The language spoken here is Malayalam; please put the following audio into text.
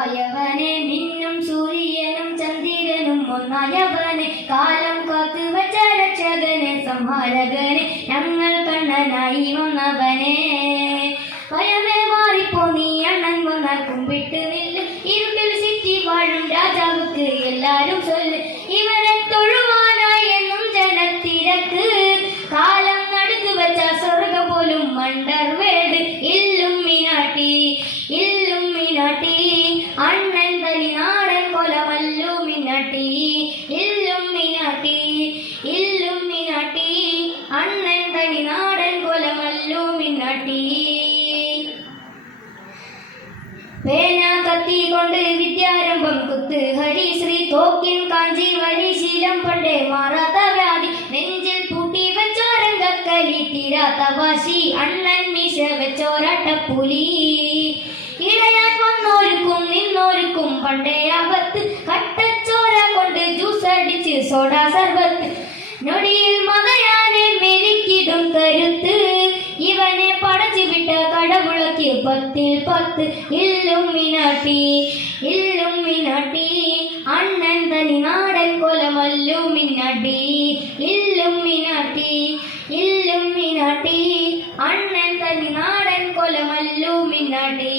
ഉണ്ടായവനെ, മിന്നും സൂര്യനും ചന്ദ്രനും ഒന്നായവനെ, കാലം കാത്തു വച്ച രക്ഷകനെ, സംഹാരകനെ, ഞങ്ങൾ കണ്ണനായി വന്നവനെ. ഭയമേ മാറിപ്പോ നീ അണ്ണൻ വന്നാൽ കുമ്പിട്ട് നില്ല്, ഇരുട്ടിൽ സിറ്റി വാഴും രാജാവുക്ക് എല്ലാരും ചൊല്ല്, ഇവനെ തൊഴുവാനായി എന്നും ജനത്തിരക്ക്. കാലം നടുക്ക് വെച്ച സ്വർഗം പോലും അണ്ടർവേൾഡ്. ഇല്ലുമിനാട്ടി ഇല്ലുമിനാട്ടി അണ്ണൻ തനിനാടൻ കൊലമല്ലുമിനാട്ടി. ഇല്ലുമിനാട്ടി ഇല്ലുമിനാട്ടി അണ്ണൻ തനിനാടൻ കൊലമല്ലുമിനാട്ടി. പേന കത്തി കൊണ്ട് വിദ്യാരംഭം കുത്ത് ഹരിശ്രീ, തോക്കിൻ കാഞ്ചി വരി ശീലം പണ്ടേ മാറാത്ത വ്യാധി, നെഞ്ചിൽ പൂട്ടി വെച്ചോരങ്കക്കലി തീരാത്ത വാശി, അണ്ണൻ മീശ വെച്ചോരട്ടപ്പുലി. ഇടയാൻ വന്നോർക്കും നിന്നോർക്കും പണ്ടേ ആപത്ത്, കട്ടച്ചോര കൊണ്ട് ജ്യൂസ് അടിച്ച് സോഡാ സർബത്ത്, നൊടിയിൽ മതയാനെ മെരുക്കിടും കരുത്ത്, ഇവനെ പടച്ചു വിട്ട കടവുളക്ക് 10ൽ 10. ഇല്ലുമിനാട്ടി ഇല്ലുമിനാട്ടി അണ്ണൻ തനിനാടൻ കൊലമല്ലുമിനാട്ടി. ഇല്ലുമിനാട്ടി ഇല്ലുമിനാട്ടി അണ്ണൻ തനിനാടൻ കൊലമല്ലുമിനാട്ടി.